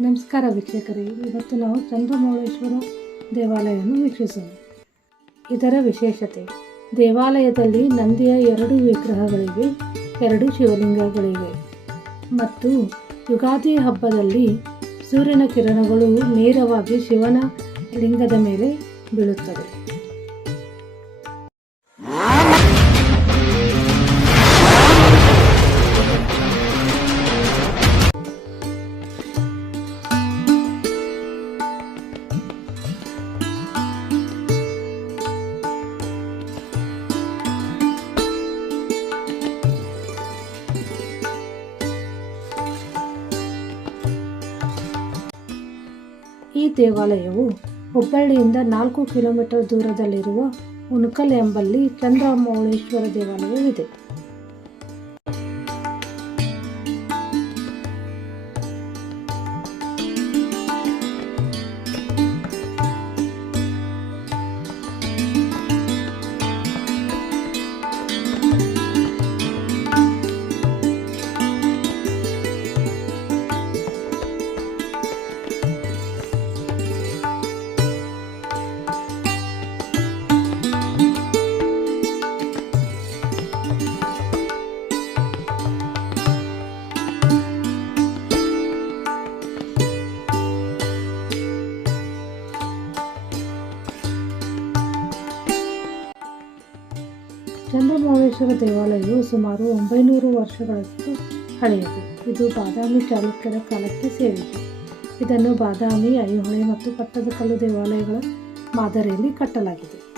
ನಮಸ್ಕಾರ ವೀಕ್ಷಕರೇ. ಇವತ್ತು ನಾವು ಚಂದ್ರಮೌಳೇಶ್ವರ ದೇವಾಲಯವನ್ನು ವೀಕ್ಷಿಸೋಣ. ಇದರ ವಿಶೇಷತೆ, ದೇವಾಲಯದಲ್ಲಿ ನಂದಿಯ ಎರಡು ವಿಗ್ರಹಗಳಿವೆ ಎರಡು ಶಿವಲಿಂಗಗಳಿವೆ ಮತ್ತು ಯುಗಾದಿ ಹಬ್ಬದಲ್ಲಿ ಸೂರ್ಯನ ಕಿರಣಗಳು ನೇರವಾಗಿ ಶಿವನ ಲಿಂಗದ ಮೇಲೆ ಬೀಳುತ್ತವೆ. ಈ ದೇವಾಲಯವು ಹುಬ್ಬಳ್ಳಿಯಿಂದ ನಾಲ್ಕು ಕಿಲೋಮೀಟರ್ ದೂರದಲ್ಲಿರುವ ಉಣಕಲ್ ಎಂಬಲ್ಲಿ ಚಂದ್ರಮೌಳೇಶ್ವರ ದೇವಾಲಯವಿದೆ. ಚಂದ್ರಮೌಳೇಶ್ವರ ದೇವಾಲಯವು ಸುಮಾರು ಒಂಬೈನೂರು ವರ್ಷಗಳಷ್ಟು ಹಳೆಯದು. ಇದು ಬಾದಾಮಿ ಚಾಲುಕ್ಯರ ಕಾಲಕ್ಕೆ ಸೇರಿದೆ. ಇದನ್ನು ಬಾದಾಮಿ, ಐಹೊಳೆ ಮತ್ತು ಪಟ್ಟದಕಲ್ಲು ದೇವಾಲಯಗಳ ಮಾದರಿಯಲ್ಲಿ ಕಟ್ಟಲಾಗಿದೆ.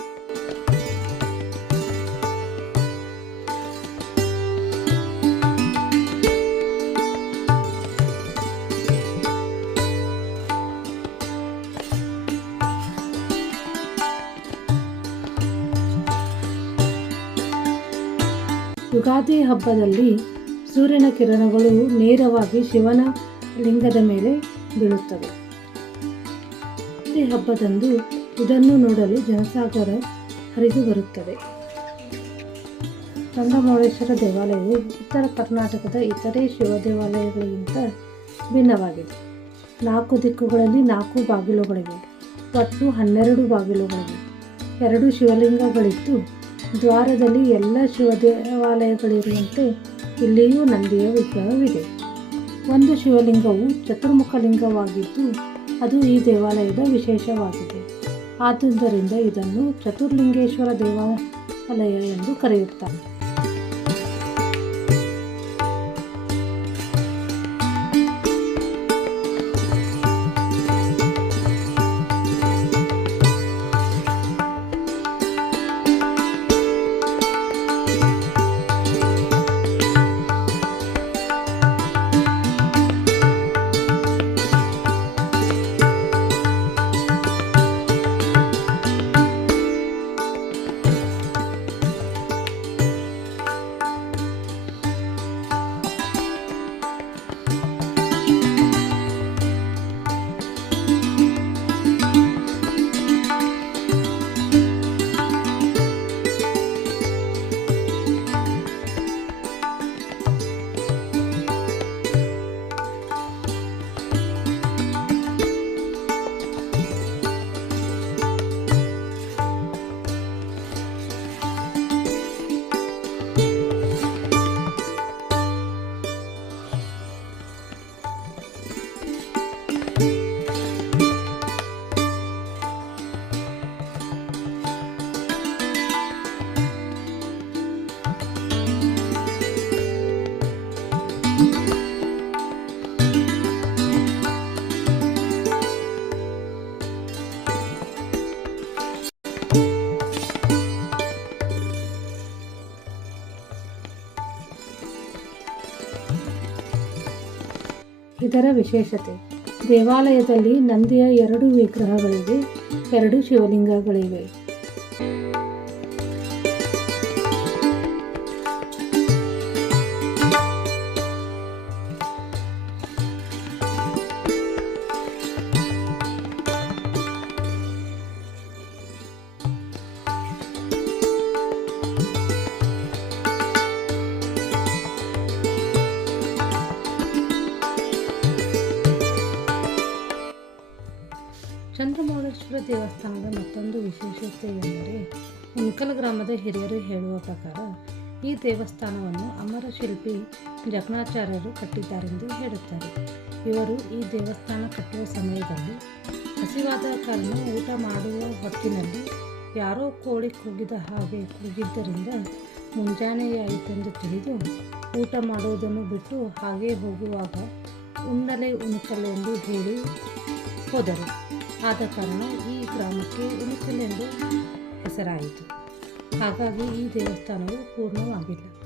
ಯುಗಾದಿ ಹಬ್ಬದಲ್ಲಿ ಸೂರ್ಯನ ಕಿರಣಗಳು ನೇರವಾಗಿ ಶಿವನ ಲಿಂಗದ ಮೇಲೆ ಬೀಳುತ್ತವೆ. ಯುಗಾದಿ ಹಬ್ಬದಂದು ಇದನ್ನು ನೋಡಲು ಜನಸಾಗರ ಹರಿದು ಬರುತ್ತದೆ. ಚಂದ್ರಮೌಳೇಶ್ವರ ದೇವಾಲಯವು ಉತ್ತರ ಕರ್ನಾಟಕದ ಇತರೆ ಶಿವ ದೇವಾಲಯಗಳಿಗಿಂತ ಭಿನ್ನವಾಗಿದೆ. ನಾಲ್ಕು ದಿಕ್ಕುಗಳಲ್ಲಿ ನಾಲ್ಕು ಬಾಗಿಲುಗಳಿವೆ. ಒಟ್ಟು ಹನ್ನೆರಡು ಬಾಗಿಲುಗಳಿವೆ. ಎರಡು ಶಿವಲಿಂಗಗಳಿದ್ದು ದ್ವಾರದಲ್ಲಿ ಎಲ್ಲ ಶಿವ ದೇವಾಲಯಗಳಿರುವಂತೆ ಇಲ್ಲಿಯೂ ನಂದಿಯ ವಿಗ್ರಹವಿದೆ. ಒಂದು ಶಿವಲಿಂಗವು ಚತುರ್ಮುಖ ಲಿಂಗವಾಗಿದ್ದು, ಅದು ಈ ದೇವಾಲಯದ ವಿಶೇಷವಾಗಿದೆ. ಆದುದರಿಂದ ಇದನ್ನು ಚತುರ್ಲಿಂಗೇಶ್ವರ ದೇವಾಲಯ ಎಂದು ಕರೆಯುತ್ತಾರೆ. ಇದರ ವಿಶೇಷತೆ. ದೇವಾಲಯದಲ್ಲಿ ನಂದಿಯ ಎರಡು ವಿಗ್ರಹಗಳಿವೆ ಎರಡು ಶಿವಲಿಂಗಗಳಿವೆ. ದೇವಸ್ಥಾನದ ಮತ್ತೊಂದು ವಿಶೇಷತೆ ಎಂದರೆ ಉಣ್ಕಲ್ ಗ್ರಾಮದ ಹಿರಿಯರು ಹೇಳುವ ಪ್ರಕಾರ, ಈ ದೇವಸ್ಥಾನವನ್ನು ಅಮರ ಶಿಲ್ಪಿ ಜಕಣಾಚಾರ್ಯರು ಕಟ್ಟಿದ್ದಾರೆಂದು ಹೇಳುತ್ತಾರೆ. ಇವರು ಈ ದೇವಸ್ಥಾನ ಕಟ್ಟುವ ಸಮಯದಲ್ಲಿ, ಹಸಿವಾದ ಕಾರಣ ಊಟ ಮಾಡುವ ಹೊತ್ತಿನಲ್ಲಿ ಯಾರೋ ಕೋಳಿ ಕೂಗಿದ ಹಾಗೆ ಕೂಗಿದ್ದರಿಂದ ಮುಂಜಾನೆಯಾಯಿತೆಂದು ತಿಳಿದು, ಊಟ ಮಾಡುವುದನ್ನು ಬಿಟ್ಟು ಹಾಗೇ ಹೋಗುವಾಗ ಉಣ್ಣಲೆ ಎಂದು ಹೇಳಿ ಹೋದರು. ಆದ ಕಾರಣ ಈ ಗ್ರಾಮಕ್ಕೆ ಉಣುಕಲೆಂದು ಹೆಸರಾಯಿತು. ಹಾಗಾಗಿ ಈ ದೇವಸ್ಥಾನವು ಪೂರ್ಣವಾಗಿಲ್ಲ.